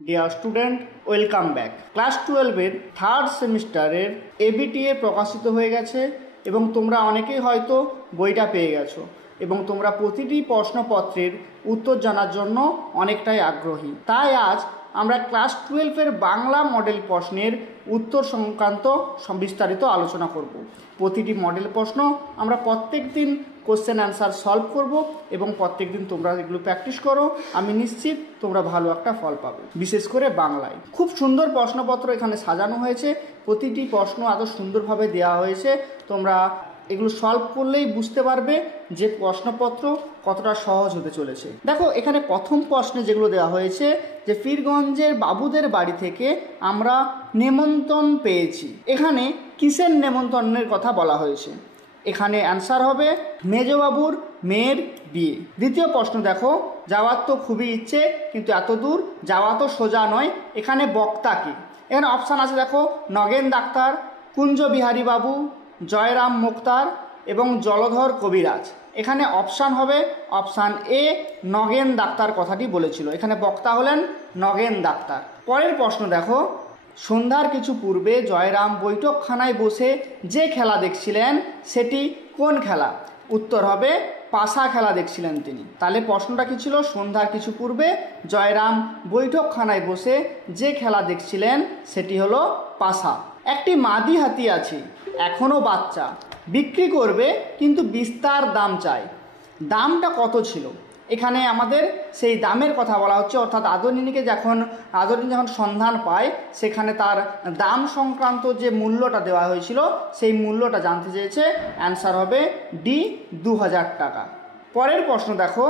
Deer student, welcome back. Class 12-এর third সেমিস্টারের এবিটিএ প্রকাশিত হয়ে গেছে এবং তোমরা অনেকেই হয়তো বইটা পেয়ে গেছো এবং তোমরা প্রতিটি প্রশ্নপত্রের উত্তর জানার জন্য অনেকটাই আগ্রহী। তাই আজ আমরা ক্লাস 12-এর বাংলা মডেল প্রশ্নের উত্তর সংক্রান্ত বিস্তারিত আলোচনা করব। প্রতিটি মডেল প্রশ্ন আমরা প্রত্যেক দিন কোশ্চেন অ্যান্সার সলভ করব এবং প্রত্যেক দিন তোমরা এগুলো প্র্যাকটিস করো। আমি নিশ্চিত তোমরা ভালো একটা ফল পাবে, বিশেষ করে বাংলায়। খুব সুন্দর প্রশ্নপত্র এখানে সাজানো হয়েছে, প্রতিটি প্রশ্ন এত সুন্দরভাবে দেওয়া হয়েছে, তোমরা এগুলো সলভ করলেই বুঝতে পারবে যে প্রশ্নপত্র কতটা সহজ হতে চলেছে। দেখো, এখানে প্রথম প্রশ্নে যেগুলো দেওয়া হয়েছে যে পীরগঞ্জের বাবুদের বাড়ি থেকে আমরা নেমন্তন্ন পেয়েছি। এখানে কিসের নেমন্তন্নের কথা বলা হয়েছে? এখানে অ্যান্সার হবে মেজবাবুর মেয়ের বিয়ে। দ্বিতীয় প্রশ্ন দেখো, যাওয়ার তো খুবই ইচ্ছে কিন্তু এত দূর যাওয়া তো সোজা নয়, এখানে বক্তা কি? এখানে অপশান আছে দেখো, নগেন ডাক্তার, কুঞ্জবিহারী বাবু, জয়রাম মুক্তার এবং জলধর কবিরাজ। এখানে অপশান হবে অপশান এ, নগেন ডাক্তার কথাটি বলেছিল। এখানে বক্তা হলেন নগেন ডাক্তার। পরের প্রশ্ন দেখো, সন্ধ্যার কিছু পূর্বে জয়রাম বৈঠকখানায় বসে যে খেলা দেখছিলেন সেটি কোন খেলা? উত্তর হবে পাশা খেলা দেখছিলেন তিনি। তাহলে প্রশ্নটা কি ছিল? সন্ধ্যার কিছু পূর্বে জয়রাম বৈঠকখানায় বসে যে খেলা দেখছিলেন সেটি হলো পাশা। একটি মাদি হাতি আছে, এখনও বাচ্চা, বিক্রি করবে কিন্তু বিস্তার দাম চায়। দামটা কত ছিল? এখানে আমাদের সেই দামের কথা বলা হচ্ছে, অর্থাৎ আদরিণী যখন সন্ধান পায় সেখানে তার দাম সংক্রান্ত যে মূল্যটা দেওয়া হয়েছিল সেই মূল্যটা জানতে চেয়েছে। অ্যান্সার হবে ডি, 2000 টাকা। পরের প্রশ্ন দেখো,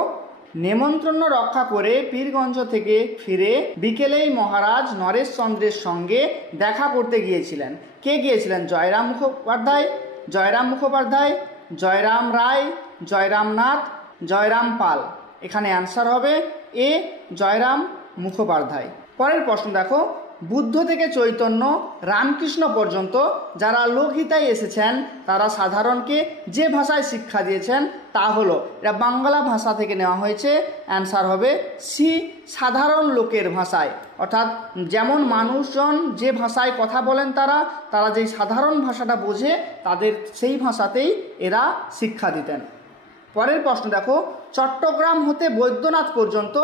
নেমন্ত্রণ রক্ষা করে পীরগঞ্জ থেকে ফিরে বিকেলেই মহারাজ নরেশচন্দ্রের সঙ্গে দেখা করতে গিয়েছিলেন। কে গিয়েছিলেন? জয়রাম মুখোপাধ্যায়, জয়রাম রায়, জয়রাম নাথ, জয়রাম পাল। এখানে অ্যান্সার হবে এ, জয়রাম মুখোপাধ্যায়। পরের প্রশ্ন দেখো, বুদ্ধ থেকে চৈতন্য, রামকৃষ্ণ পর্যন্ত যারা লোকহিতায় এসেছেন তারা সাধারণকে যে ভাষায় শিক্ষা দিয়েছেন তা হলো, এটা বাংলা ভাষা থেকে নেওয়া হয়েছে। অ্যান্সার হবে সি, সাধারণ লোকের ভাষায়। অর্থাৎ যেমন মানুষজন যে ভাষায় কথা বলেন তারা যেই সাধারণ ভাষাটা বোঝে তাদের সেই ভাষাতেই এরা শিক্ষা দিতেন। পরের প্রশ্ন দেখো, চট্টগ্রাম হতে বৈদ্যনাথ পর্যন্ত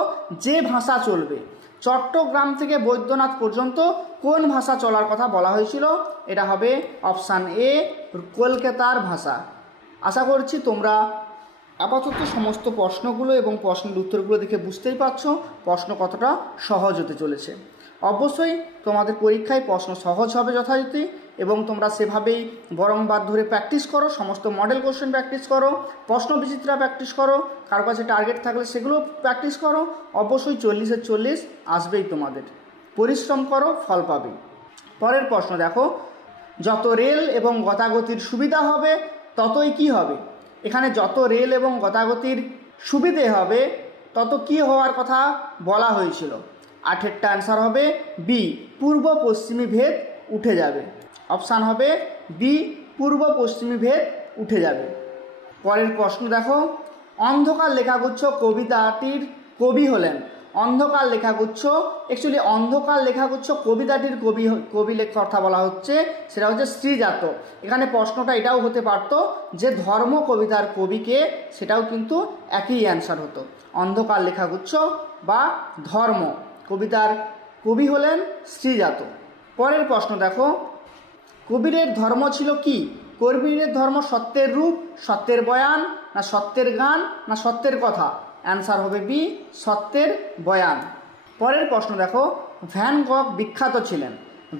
যে ভাষা চলবে, চট্টগ্রাম থেকে বৈদ্যনাথ পর্যন্ত কোন ভাষা চলার কথা বলা হয়েছিল? এটা হবে অপশান এ, কলকাতার ভাষা। আশা করছি তোমরা আপাতত সমস্ত প্রশ্নগুলো এবং প্রশ্নের উত্তরগুলো দেখে বুঝতেই পারছো প্রশ্ন কতটা সহজ হতে চলেছে। অবশ্যই তোমাদের পরীক্ষায় প্রশ্ন সহজ হবে যথারীতি এবং তোমরা সেভাবেই বারংবার ধরে প্র্যাকটিস করো, সমস্ত মডেল কোশ্চেন প্র্যাকটিস করো, প্রশ্ন বিচিত্রা প্র্যাকটিস করো, কারো কাছে টার্গেট থাকলে সেগুলো প্র্যাকটিস করো। অবশ্যই 40-এর 40 আসবেই তোমাদের। পরিশ্রম করো, ফল পাবে। পরের প্রশ্ন দেখো, যত রেল এবং গতাগতির সুবিধা হবে ততই কি হবে? এখানে যত রেল এবং গতাগতির সুবিধে হবে তত কি হওয়ার কথা বলা হয়েছিল? 8-এরটা অ্যান্সার হবে বি, পূর্ব পশ্চিমী ভেদ উঠে যাবে। অপশান হবে বি, পূর্ব পশ্চিমী ভেদ উঠে যাবে। পরের প্রশ্ন দেখো, অন্ধকার লেখাগুচ্ছ কবিতাটির কবি হলেন। অন্ধকার লেখাগুচ্ছ, অ্যাকচুয়ালি অন্ধকার লেখাগুচ্ছ কবিতাটির কবি কথা বলা হচ্ছে, সেটা হচ্ছে শ্রীজাত। এখানে প্রশ্নটা এটাও হতে পারতো যে ধর্ম কবিতার কবিকে, সেটাও কিন্তু একই অ্যান্সার হতো, অন্ধকার লেখাগুচ্ছ বা ধর্ম কবিতার কবি হলেন শ্রীজাত। পরের প্রশ্ন দেখো, কবিরের ধর্ম ছিল কি? কবিরের ধর্ম সত্যের রূপ, সত্যের বয়ান, না সত্যের গান, না সত্যের কথা? অ্যান্সার হবে বি, সত্যের বয়ান। পরের প্রশ্ন দেখো, ভ্যান গগ বিখ্যাত ছিলেন।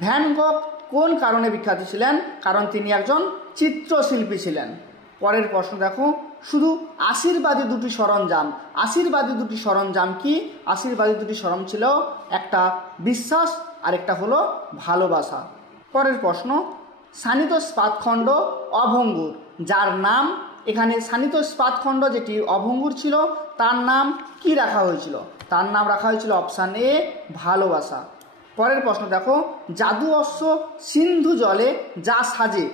ভ্যান গগ কোন কারণে বিখ্যাত ছিলেন? কারণ তিনি একজন চিত্রশিল্পী ছিলেন। পরের প্রশ্ন দেখো, শুধু আশীর্বাদী দুটি সরঞ্জাম। আশীর্বাদী দুটি সরঞ্জাম কি? আশীর্বাদী দুটি সরঞ্জাম ছিল একটা বিশ্বাস আর একটা হলো ভালোবাসা। পরের প্রশ্ন, শানিত স্পাতখণ্ড অভঙ্গুর যার নাম, এখানে শানিত স্পাতখণ্ড যেটি অভঙ্গুর ছিল তার নাম কি রাখা হয়েছিল? তার নাম রাখা হয়েছিল অপশান এ, ভালোবাসা। পরের প্রশ্ন দেখো, জাদু অশ্ব সিন্ধু জলে যা সাজে,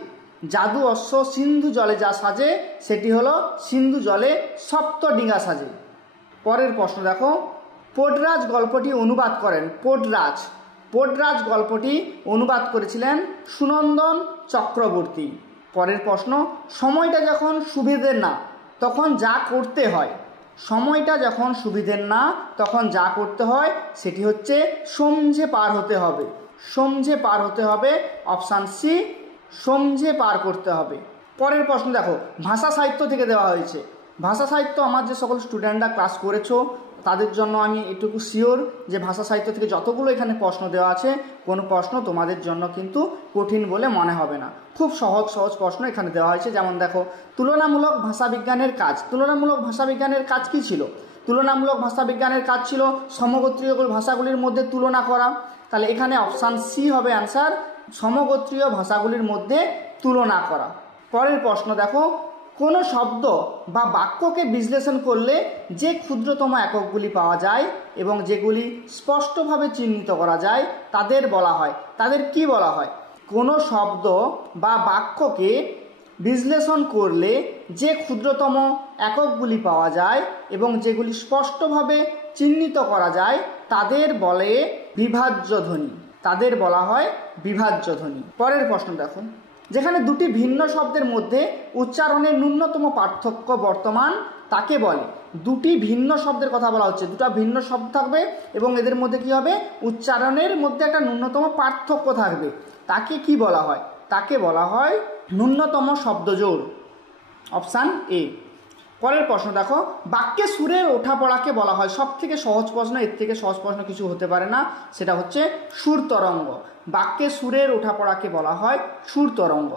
জাদু অশ্ব সিন্ধু জলে যা সাজে সেটি হলো সিন্ধু জলে সপ্তডিঙা সাজে। পরের প্রশ্ন দেখো, পোডরাজ গল্পটি অনুবাদ করেন? পোডরাজ গল্পটি অনুবাদ করেছিলেন সুনন্দন চক্রবর্তী। পরের প্রশ্ন, সময়টা যখন সুবিধের না তখন যা করতে হয়? সময়টা যখন সুবিধের না তখন যা করতে হয় সেটি হচ্ছে সমঝে পার হতে হবে। সমঝে পার হতে হবে, অপশান সি, সমঝে পার করতে হবে। পরের প্রশ্ন দেখো, ভাষা সাহিত্য থেকে দেওয়া হয়েছে। ভাষা সাহিত্য আমার যে সকল স্টুডেন্টরা ক্লাস করেছো তাদের জন্য আমি এটুকু শিওর যে ভাষা সাহিত্য থেকে যতগুলো এখানে প্রশ্ন দেওয়া আছে কোনো প্রশ্ন তোমাদের জন্য কিন্তু কঠিন বলে মনে হবে না। খুব সহজ সহজ প্রশ্ন এখানে দেওয়া হয়েছে। যেমন দেখো, তুলনামূলক ভাষাবিজ্ঞানের কাজ। তুলনামূলক ভাষাবিজ্ঞানের কাজ কী ছিল? তুলনামূলক ভাষাবিজ্ঞানের কাজ ছিল সমগোত্রীয় ভাষাগুলির মধ্যে তুলনা করা। তাহলে এখানে অপশান সি হবে অ্যান্সার, সমগোত্রীয় ভাষাগুলির মধ্যে তুলনা করা। পরের প্রশ্ন দেখো, কোনো শব্দ বা বাক্যকে বিশ্লেষণ করলে যে ক্ষুদ্রতম এককগুলি পাওয়া যায় এবং যেগুলি স্পষ্টভাবে চিহ্নিত করা যায় তাদের বলা হয়, তাদের কি বলা হয়? কোনো শব্দ বা বাক্যকে বিশ্লেষণ করলে যে ক্ষুদ্রতম এককগুলি পাওয়া যায় এবং যেগুলি স্পষ্টভাবে চিহ্নিত করা যায় তাদের বলে বিভাজ্য ধ্বনি, তাদের বলা হয় বিভাজ্য ধ্বনি। পরের প্রশ্ন দেখো, যেখানে দুটি ভিন্ন শব্দের মধ্যে উচ্চারণের ন্যূনতম পার্থক্য বর্তমান তাকে বলে? দুটি ভিন্ন শব্দের কথা বলা হচ্ছে, দুটো ভিন্ন শব্দ থাকবে এবং এদের মধ্যে কি হবে? উচ্চারণের মধ্যে একটা ন্যূনতম পার্থক্য থাকবে, তাকে কি বলা হয়? তাকে বলা হয় ন্যূনতম শব্দজোড়, অপশান এ। পরের প্রশ্ন দেখো, বাক্যে সুরের ওঠাপড়াকে বলা হয়? সব থেকে সহজ প্রশ্ন, এর থেকে সহজ প্রশ্ন কিছু হতে পারে না, সেটা হচ্ছে সুর তরঙ্গ। বাক্যে সুরের ওঠাপড়াকে বলা হয় সুর তরঙ্গ।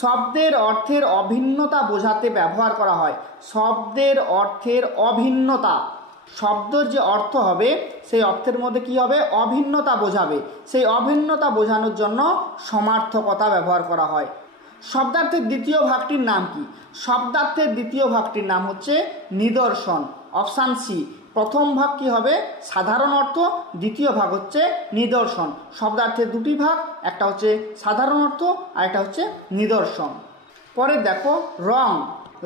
শব্দের অর্থের অভিন্নতা বোঝাতে ব্যবহার করা হয়? শব্দের অর্থের অভিন্নতা, শব্দের যে অর্থ হবে সেই অর্থের মধ্যে কি হবে? অভিন্নতা বোঝাবে, সেই অভিন্নতা বোঝানোর জন্য সমার্থকতা ব্যবহার করা হয়। শব্দার্থের দ্বিতীয় ভাগটির নাম কি? শব্দার্থের দ্বিতীয় ভাগটির নাম হচ্ছে নিদর্শন, অপশান সি। প্রথম ভাগ কি হবে? সাধারণ অর্থ, দ্বিতীয় ভাগ হচ্ছে নিদর্শন। শব্দার্থের দুটি ভাগ, একটা হচ্ছে সাধারণ অর্থ আর একটা হচ্ছে নিদর্শন। পরে দেখো, রং,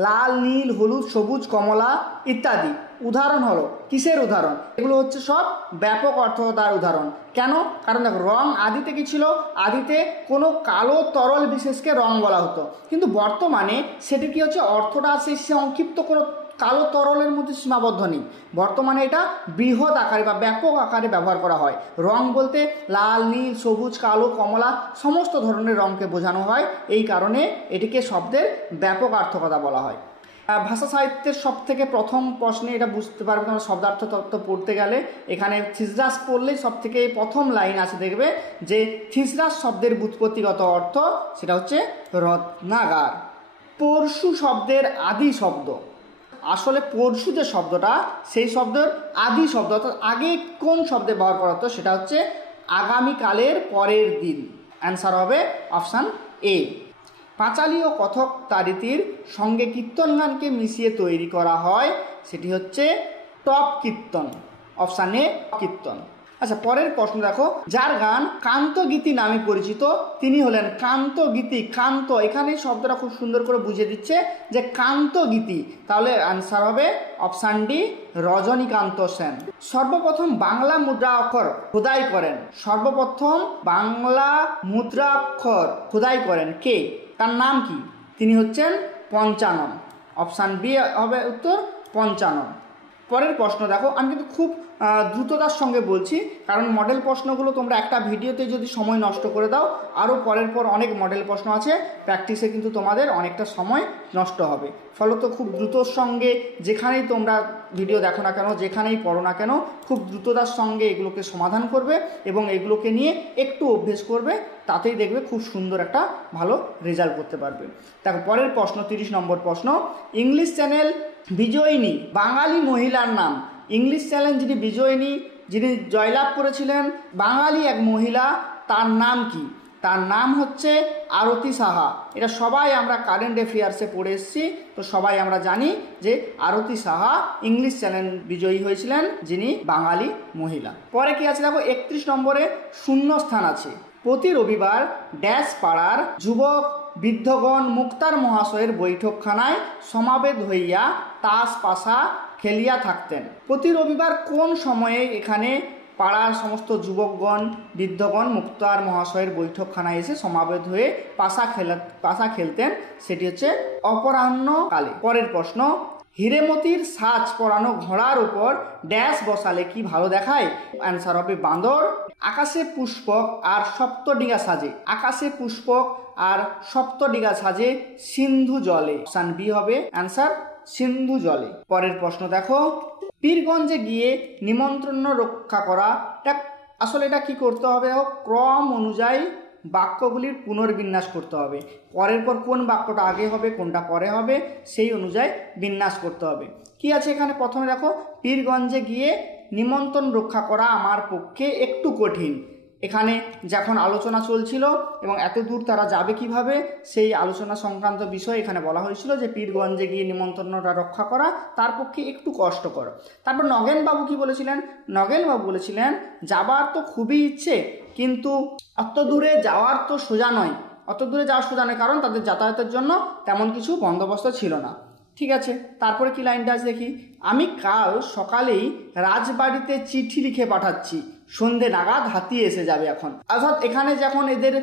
লাল, নীল, হলুদ, সবুজ, কমলা ইত্যাদি উদাহরণ হলো কিসের উদাহরণ? এগুলো হচ্ছে সব ব্যাপক অর্থতার উদাহরণ। কেন? কারণ দেখো, রং আদিতে কি ছিল? আদিতে কোনো কালো তরল বিশেষকে রং বলা হতো, কিন্তু বর্তমানে সেটি কি হচ্ছে? অর্থটা সেই সংক্ষিপ্ত কোনো কালো তরলের মধ্যে সীমাবদ্ধ নেই, বর্তমানে এটা বৃহৎ আকারে বা ব্যাপক আকারে ব্যবহার করা হয়। রং বলতে লাল, নীল, সবুজ, কালো, কমলা সমস্ত ধরনের রঙকে বোঝানো হয়, এই কারণে এটিকে শব্দের ব্যাপক অর্থকতা বলা হয়। ভাষা সাহিত্যের সব থেকে প্রথম প্রশ্নে এটা বুঝতে পারবে তোমরা, শব্দার্থ তত্ত্ব পড়তে গেলে এখানে থিসরাস পড়লেই সব থেকে প্রথম লাইন আছে, দেখবে যে থিসরাস শব্দের ব্যুৎপত্তিগত অর্থ সেটা হচ্ছে রত্নাগার। পরশু শব্দের আদি শব্দ, আসলে পরশু যে শব্দটা সেই শব্দের আদি শব্দ অর্থাৎ আগে কোন শব্দে ব্যবহার করা হতো সেটা হচ্ছে আগামীকালের পরের দিন। অ্যান্সার হবে অপশান এ। পাঁচালী ও কথক তারিতির সঙ্গে কীর্তন গানকে মিশিয়ে তৈরি করা হয়, সেটি হচ্ছে টপ কীর্তন, অপশান এ কীর্তন। আচ্ছা, পরের প্রশ্ন দেখো, যার গান কান্তগীতি নামে পরিচিত তিনি হলেন? কান্তগীতি, কান্ত এখানে শব্দটা খুব সুন্দর করে বুঝিয়ে দিচ্ছে যে কান্তগীতি, তাহলে আনসার হবে অপশান ডি, রজনীকান্ত সেন। সর্বপ্রথম বাংলা মুদ্রাক্ষর খোদাই করেন? সর্বপ্রথম বাংলা মুদ্রাক্ষর খোদাই করেন কে? তার নাম কি? তিনি হচ্ছেন পঞ্চানন, অপশান বি হবে উত্তর, পঞ্চানন। পরের প্রশ্ন দেখো, আমি কিন্তু খুব দ্রুততার সঙ্গে বলছি কারণ মডেল প্রশ্নগুলো তোমরা একটা ভিডিওতে যদি সময় নষ্ট করে দাও আরও পরের পর অনেক মডেল প্রশ্ন আছে, প্র্যাকটিসে কিন্তু তোমাদের অনেকটা সময় নষ্ট হবে। ফলত খুব দ্রুতর সঙ্গে যেখানেই তোমরা ভিডিও দেখো না কেন, যেখানেই পড়ো না কেন, খুব দ্রুততার সঙ্গে এগুলোকে সমাধান করবে এবং এগুলোকে নিয়ে একটু অভ্যেস করবে, তাতেই দেখবে খুব সুন্দর একটা ভালো রেজাল্ট করতে পারবে। দেখো পরের প্রশ্ন, 30 নম্বর প্রশ্ন, ইংলিশ চ্যানেল বিজয়িনী বাঙালি মহিলার নাম? ইংলিশ চ্যানেল যিনি বিজয়িনী, যিনি জয়লাভ করেছিলেন, বাঙালি এক মহিলা, তার নাম কি? তার নাম হচ্ছে আরতি সাহা। এটা সবাই আমরা কারেন্ট অ্যাফেয়ার্সে পড়ে এসেছি, তো সবাই আমরা জানি যে আরতি সাহা ইংলিশ চ্যানেল বিজয়ী হয়েছিলেন, যিনি বাঙালি মহিলা। পরে কি আছে দেখো, 31 নম্বরে শূন্যস্থান আছে। প্রতি রবিবার ড্যাশ পাড়ার যুবক বৃদ্ধগণ মুক্তার মহাশয়ের বৈঠকখানায় সমাবেত হইয়া তাস পাশা খেলিয়া থাকতেন। প্রতি রবিবার কোন সময়ে এখানে পাড়ার সমস্ত যুবকগণ বৃদ্ধগণ মুক্তার মহাশয়ের বৈঠকখানায় এসে সমাবেত হয়ে পাশা খেলতেন? সেটি হচ্ছে অপরাহ্নকালে। পরের প্রশ্ন, হিরেমতির সাজ পরানো ঘোড়ার উপর ড্যাশ বসালে কি ভালো দেখায়? অ্যান্সার হবে বাঁদর। আকাশে পুষ্পক আর সপ্তডিগা সাজে, আকাশে পুষ্পক আর সপ্তডিগা সাজে সিন্ধু জলে। অপশন বি হবে অ্যান্সার, সিন্ধু জলে। পরের প্রশ্ন দেখো, পীরগঞ্জে গিয়ে নিমন্ত্রণ রক্ষা করা, আসলে এটা কি করতে হবে? ক্রম অনুযায়ী বাক্যগুলির পুনর্বিন্যাস করতে হবে। পরের পর কোন বাক্যটা আগে হবে কোনটা পরে হবে সেই অনুযায়ী বিন্যাস করতে হবে। কি আছে এখানে? প্রথমে দেখো, পীরগঞ্জে গিয়ে নিমন্ত্রণ রক্ষা করা আমার পক্ষে একটু কঠিন। এখানে যখন আলোচনা চলছিল এবং এত দূর তারা যাবে কিভাবে সেই আলোচনা সংক্রান্ত বিষয় এখানে বলা হয়েছিল যে পীরগঞ্জে গিয়ে নিমন্ত্রণটা রক্ষা করা তার পক্ষে একটু কষ্টকর। তারপর নগেনবাবু কি বলেছিলেন? নগেনবাবু বলেছিলেন যাবার তো খুবই ইচ্ছে, কিন্তু অত দূরে যাওয়ার তো সোজা নয়, অত দূরে যাওয়ার সোজা নয়, কারণ তাদের যাতায়াতের জন্য তেমন কিছু বন্দোবস্ত ছিল না। ঠিক আছে, তারপরে কি লাইনটা আছে দেখি, আমি কাল সকালেই রাজবাড়িতে চিঠি লিখে পাঠাচ্ছি, সন্ধে নাগাদ হাতি এসে যাবে। এখন অর্থাৎ এখানে যখন এদের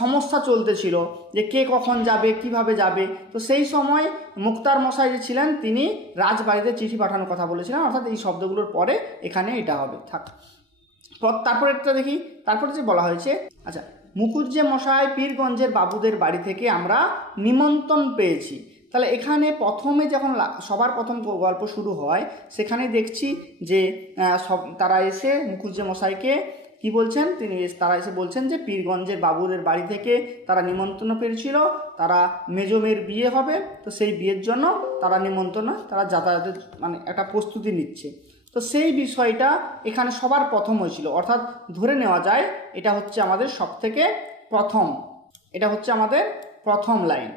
সমস্যা চলতেছিল যে কে কখন যাবে কিভাবে যাবে, তো সেই সময় মুক্তার মশাই যে ছিলেন তিনি রাজবাড়িতে চিঠি পাঠানোর কথা বলেছিলেন, অর্থাৎ এই শব্দগুলোর পরে এখানে এটা হবে। থাক, তারপরে একটা দেখি, তারপরে যে বলা হয়েছে, আচ্ছা, মুকুজ্জে মশাই পীরগঞ্জের বাবুদের বাড়ি থেকে আমরা নিমন্ত্রণ পেয়েছি। তাহলে এখানে প্রথমে যখন সবার প্রথম গল্প শুরু হয় সেখানে দেখছি যে তারা এসে মুকুজ্জে মশাইকে কি বলছেন, তারা এসে বলছেন যে পীরগঞ্জের বাবুদের বাড়ি থেকে তারা নিমন্ত্রণ পেয়েছিল, তারা মেজমের বিয়ে হবে, তো সেই বিয়ের জন্য তারা নিমন্ত্রণ, তারা যাতায়াতের মানে একটা প্রস্তুতি নিচ্ছে। তো সেই বিষয়টা এখানে সবার প্রথম হয়েছিল, অর্থাৎ ধরে নেওয়া যায় এটা হচ্ছে আমাদের সবথেকে প্রথম, এটা হচ্ছে আমাদের প্রথম লাইন।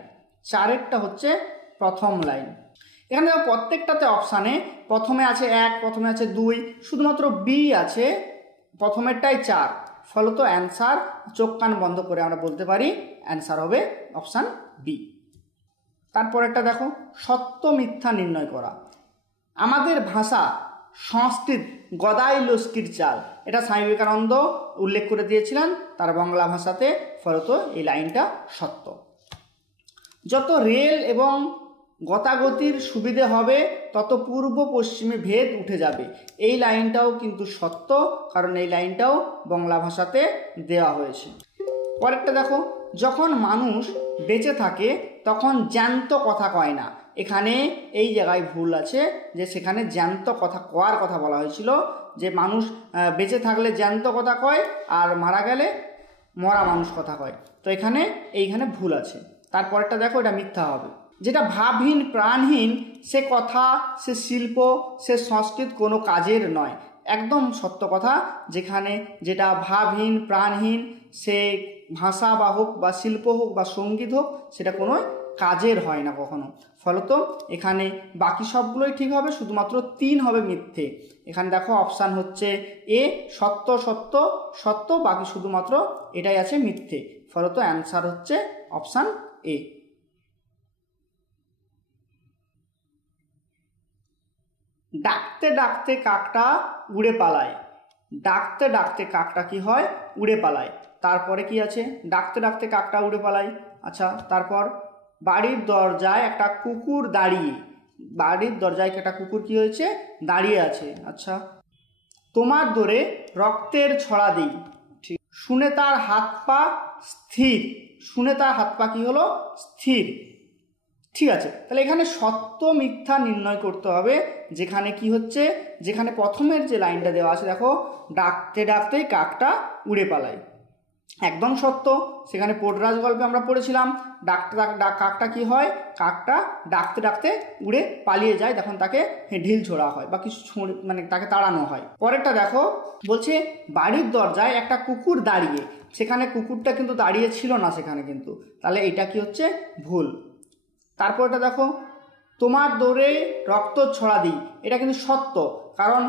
চারেরটা হচ্ছে প্রথম লাইন। এখানে প্রত্যেকটাতে অপশানে প্রথমে আছে 1, প্রথমে আছে 2, শুধুমাত্র বি আছে প্রথমেরটাই 4। ফলত অ্যান্সার চোখ কান বন্ধ করে আমরা বলতে পারি অ্যান্সার হবে অপশান বি। তারপরেরটা দেখো, সত্য মিথ্যা নির্ণয় করা। আমাদের ভাষা সংস্কৃত গদাই লস্কির চাল, এটা স্বামী বিবেকানন্দ উল্লেখ করে দিয়েছিলেন তার বাংলা ভাষাতে, ফলত এই লাইনটা সত্য। যত রেল এবং গতাগতির সুবিধে হবে তত পূর্ব পশ্চিমে ভেদ উঠে যাবে, এই লাইনটাও কিন্তু সত্য, কারণ এই লাইনটাও বাংলা ভাষাতে দেওয়া হয়েছে। পরেরটা দেখো, যখন মানুষ বেঁচে থাকে তখন জ্যান্ত কথা কয় না, এখানে এই জায়গায় ভুল আছে, যে সেখানে জ্যান্ত কথা কওয়ার কথা বলা হয়েছিল, যে মানুষ বেঁচে থাকলে জ্যান্ত কথা কয় আর মারা গেলে মরা মানুষ কথা কয়, তো এইখানে ভুল আছে। তারপরেরটা দেখো, এটা মিথ্যা হবে। যেটা ভাবহীন প্রাণহীন সে কথা, সে শিল্প, সে সংস্কৃত কোনো কাজের নয়, একদম সত্য কথা। যেটা ভাবহীন প্রাণহীন, সে ভাষা বা হোক বা শিল্প হোক বা সঙ্গীত হোক, সেটা কোনো কাজের হয় না কখনো। ফলত এখানে বাকি সবগুলোই ঠিক হবে, শুধুমাত্র 3 হবে মিথ্যে। এখানে দেখো অপশান হচ্ছে এ, সত্য সত্য সত্য, বাকি শুধুমাত্র এটাই আছে মিথ্যে, ফলত অ্যান্সার হচ্ছে অপশান এ। ডাকতে ডাকতে কাকটা উড়ে পালায়, ডাকতে ডাকতে কাকটা কি হয়? উড়ে পালায়। তারপরে কি আছে? ডাকতে ডাকতে কাকটা উড়ে পালায়। আচ্ছা, তারপর বাড়ির দরজায় একটা কুকুর দাঁড়িয়ে, বাড়ির দরজায় একটা কুকুর কি হয়েছে? দাঁড়িয়ে আছে। আচ্ছা, তোমার দরে রক্তের ছড়া দিই, ঠিক, শুনে তার হাত পা স্থির, শুনে তার হাত পা কি হলো? স্থির। ঠিক আছে, তাহলে এখানে সত্য মিথ্যা নির্ণয় করতে হবে। যেখানে কি হচ্ছে, যেখানে প্রথমের যে লাইনটা দেওয়া আছে দেখো, ডাকতে ডাকতেই কাকটা উড়ে পালায়, একদম সত্য। সেখানে পোটরাজ গল্পে আমরা পড়েছিলাম কাকটা কি হয়? কাকটা ডাকতে ডাকতে উড়ে পালিয়ে যায়, তখন তাকে ঢিল ছোড়া হয় বা কিছু মানে তাকে তাড়ানো হয়। পরেরটা দেখো, বলছে বাড়ির দরজায় একটা কুকুর দাঁড়িয়ে, সেখানে কুকুরটা কিন্তু দাঁড়িয়ে ছিল না সেখানে, কিন্তু তাহলে এটা কি হচ্ছে? ভুল। তারপরটা দেখো, তোমার দৌড়ে রক্ত ছড়া দিই, এটা কিন্তু সত্য, কারণ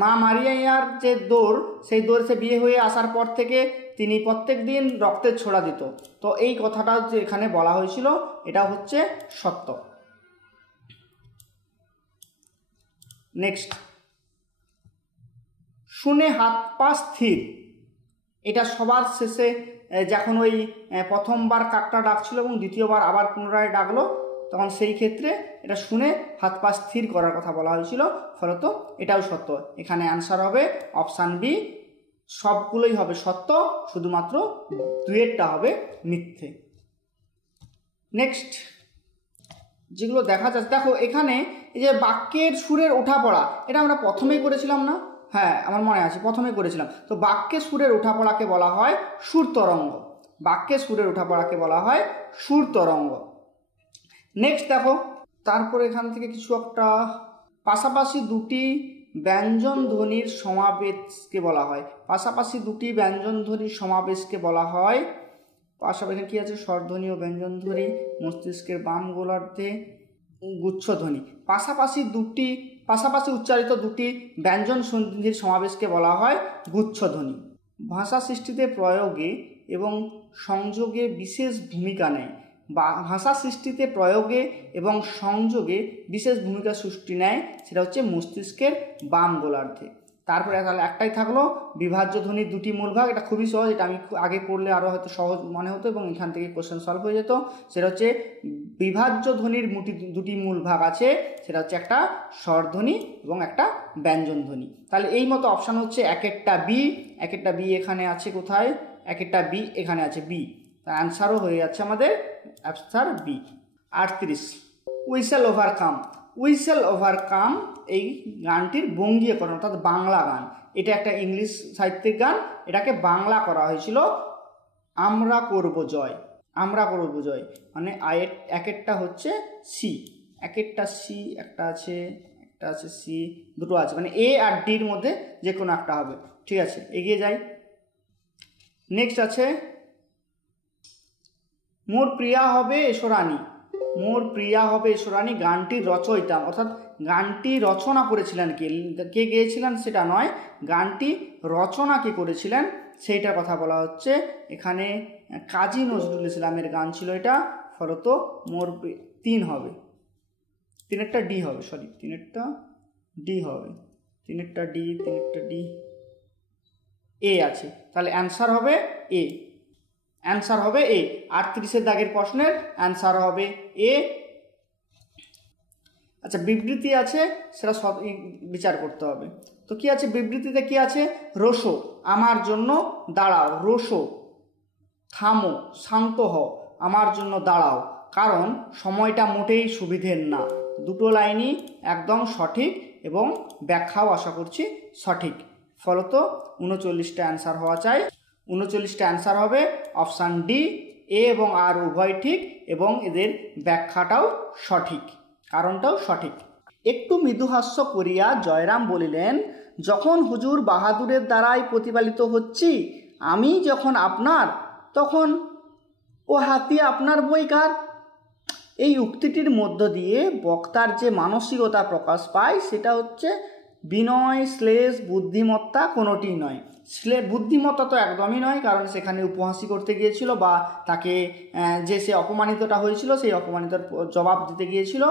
মা মারিয়ার যে দৌড়, সেই দৌড় সে বিয়ে হয়ে আসার পর থেকে তিনি প্রত্যেক দিন রক্তের ছড়া দিত, তো এই কথাটা যে এখানে বলা হয়েছিল এটা হচ্ছে সত্য। নেক্সট, শুনে হাত পা স্থির, এটা সবার শেষে যখন ওই প্রথমবার কাকটা ডাকছিল এবং দ্বিতীয়বার আবার পুনরায় ডাকলো, তখন সেই ক্ষেত্রে এটা শুনে হাত পা স্থির করার কথা বলা হয়েছিল, ফলত এটাও সত্য। এখানে অ্যান্সার হবে অপশান বি, সবগুলোই হবে সত্য, শুধুমাত্র দুয়েরটা হবে মিথ্যে। নেক্সট, যেগুলো দেখা যাচ্ছে, দেখো এখানে এই যে বাক্যের সুরের ওঠা পড়া, এটা আমরা প্রথমেই করেছিলাম না? হ্যাঁ, আমার মনে আছে প্রথমেই করেছিলাম। তো বাক্যের সুরের ওঠা পড়াকে বলা হয় সুর তরঙ্গ, বাক্যের সুরের ওঠা পড়াকে বলা হয় সুর তরঙ্গ। নেক্সট দেখো, তারপরে এখান থেকে কিছু একটা, পাশাপাশি দুটি ব্যঞ্জন ধ্বনির সমাবেশকে বলা হয়, পাশাপাশি দুটি ব্যঞ্জন ধ্বনির সমাবেশকে বলা হয়, পাশাপাশি কি আছে, স্বরধ্বনি ও ব্যঞ্জনধ্বনি মস্তিষ্কের বাম গোলার্ধে গুচ্ছধ্বনি, পাশাপাশি উচ্চারিত দুটি ব্যঞ্জন সন্ধির সমাবেশকে বলা হয় গুচ্ছধ্বনি। ভাষা সৃষ্টিতে প্রয়োগে এবং সংযোগে বিশেষ ভূমিকা নেয়, ভাষা সৃষ্টিতে প্রয়োগে এবং সংযোগে বিশেষ ভূমিকা সৃষ্টি নেয়, সেটা হচ্ছে মস্তিষ্কের বাম গোলার্ধে। তারপরে তাহলে একটাই থাকলো বিভাজ্য ধ্বনির দুটি মূল ভাগ, এটা খুবই সহজ, এটা আমি আগে পড়লে আরও হয়তো সহজ মনে হতো এবং এখান থেকে কোশ্চেন সলভ হয়ে যেত। সেটা হচ্ছে বিভাজ্য ধ্বনির দুটি মূল ভাগ আছে, সেটা হচ্ছে একটা স্বরধ্বনি এবং একটা ব্যঞ্জন ধ্বনি। তাহলে এই মতো অপশান হচ্ছে একেরটা বি এখানে আছে কোথায়, একেরটা বি এখানে আছে বি, তার অ্যান্সারও হয়ে যাচ্ছে আমাদের অ্যান্সার বি। 38, উইসেল ওভারকাম এই গানটির বঙ্গীয়করণ, অর্থাৎ বাংলা গান। এটা একটা ইংলিশ সাহিত্যিক গান, এটাকে বাংলা করা হয়েছিল আমরা করব জয়, মানে একেরটা হচ্ছে সি, একেরটা সি, একটা আছে সি, দুটো আছে, মানে এ আর ডির মধ্যে যে কোনো একটা হবে। ঠিক আছে, এগিয়ে যাই। নেক্সট আছে মোর প্রিয়া হবে এসরানী গানটির রচয়িতা, অর্থাৎ গানটি রচনা করেছিলেন কে গেয়েছিলেন সেটা নয়, গানটি রচনা কে করেছিলেন সেইটার কথা বলা হচ্ছে। এখানে কাজী নজরুল ইসলামের গান ছিল এটা, ফলত মোর 3 হবে, 3একটা ডি হবে, সরি 3একটা ডি হবে, 3একটা ডি এ আছে, তাহলে অ্যান্সার হবে এ, 38 দাগের প্রশ্নের অ্যান্সার হবে এ। আচ্ছা, বিবৃতি আছে, সেটা বিচার করতে হবে। তো কি আছে বিবৃতিতে, কি আছে, রোশো আমার জন্য দাঁড়াও, রোশো থামো, শান্ত হও, আমার জন্য দাঁড়াও, কারণ সময়টা মোটেই সুবিধের না। দুটো লাইনই একদম সঠিক এবং ব্যাখ্যাও আশা করছি সঠিক, ফলত 39টা অ্যান্সার হওয়া চাই। 39টা অ্যান্সার হবে অপশান ডি, এ এবং আর উভয় ঠিক এবং এদের ব্যাখ্যাটাও সঠিক, কারণটাও সঠিক। একটু মৃদুহাস্য করিয়া জয়রাম বলিলেন, যখন হুজুর বাহাদুরের দ্বারাই প্রতিপালিত হচ্ছি, আমি যখন আপনার, তখন ও হাতি আপনার বইকার। এই উক্তিটির মধ্য দিয়ে বক্তার যে মানসিকতা প্রকাশ পায় সেটা হচ্ছে বিনয় / বুদ্ধিমত্তা কোনোটিই নয়। বুদ্ধিমত্তা তো একদমই নয়, কারণ সেখানে উপহাসি করতে গিয়েছিল বা তাকে যে সে অপমানিতটা হয়েছিল সেই অপমানিতর জবাব দিতে গিয়েছিল।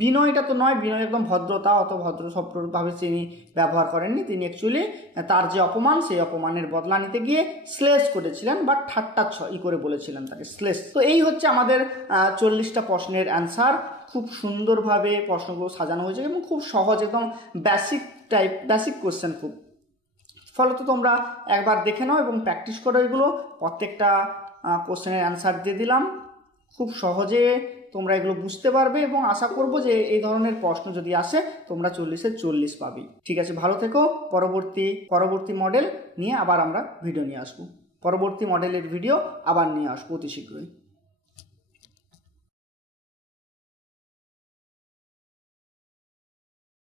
বিনয়টা তো নয়, বিনয় একদম ভদ্রতা, অত ভদ্রসভ্যভাবে তিনি ব্যবহার করেননি, তিনি অ্যাকচুয়ালি তার যে অপমান সেই অপমানের বদলা নিতে গিয়ে শ্লেষ করেছিলেন বা ঠাট্টা করে বলেছিলেন তাকে শ্লেষ। তো এই হচ্ছে আমাদের 40টা প্রশ্নের অ্যান্সার। খুব সুন্দরভাবে প্রশ্নগুলো সাজানো হয়েছে এবং খুব সহজ, একদম বেসিক কোশ্চেন খুব, ফলত তোমরা একবার দেখে নাও এবং প্র্যাকটিস করো এগুলো। প্রত্যেকটা কোশ্চেনের অ্যান্সার দিয়ে দিলাম, খুব সহজে তোমরা এগুলো বুঝতে পারবে এবং আশা করব যে এই ধরনের প্রশ্ন যদি আসে তোমরা 40-এ 40 পাবে। ঠিক আছে, ভালো থেকো। পরবর্তী মডেল নিয়ে আবার আমরা ভিডিও নিয়ে আসবো, পরবর্তী মডেলের ভিডিও আবার নিয়ে আসবো অতি শীঘ্রই।